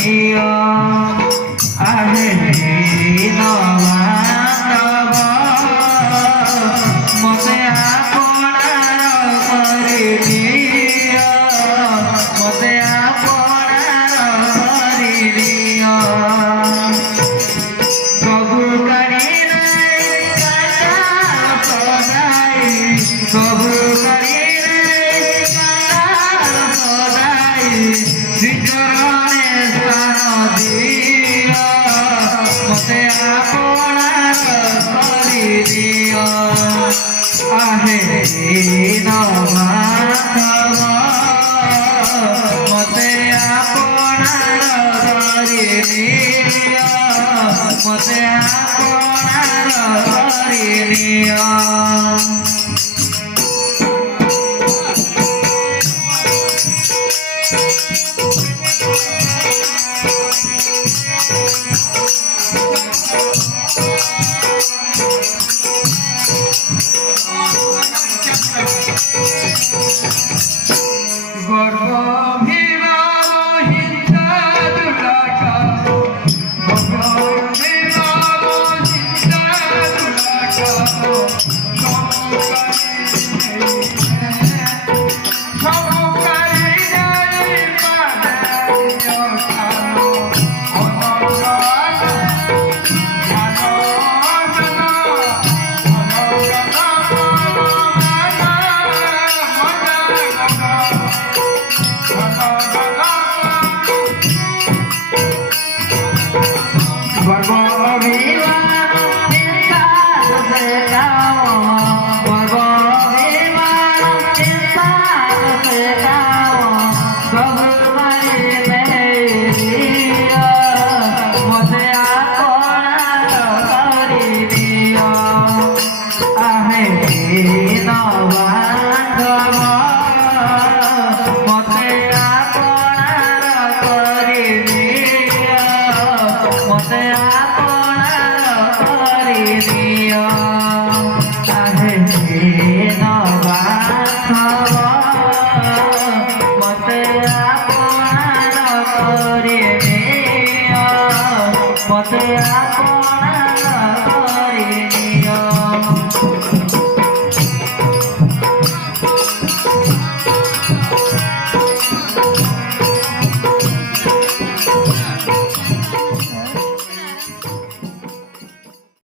নিয় আহে নবাব মতে আপনার করে নিয় মতে আপনার করে নিয় প্রভু করি প্রভু করি চরণে স্থান দিও মতে আপনার করি দিও আহে নবাব মতে আপনার করি দিও মতে আপনার করি দিও মতে আপনার করে নিয়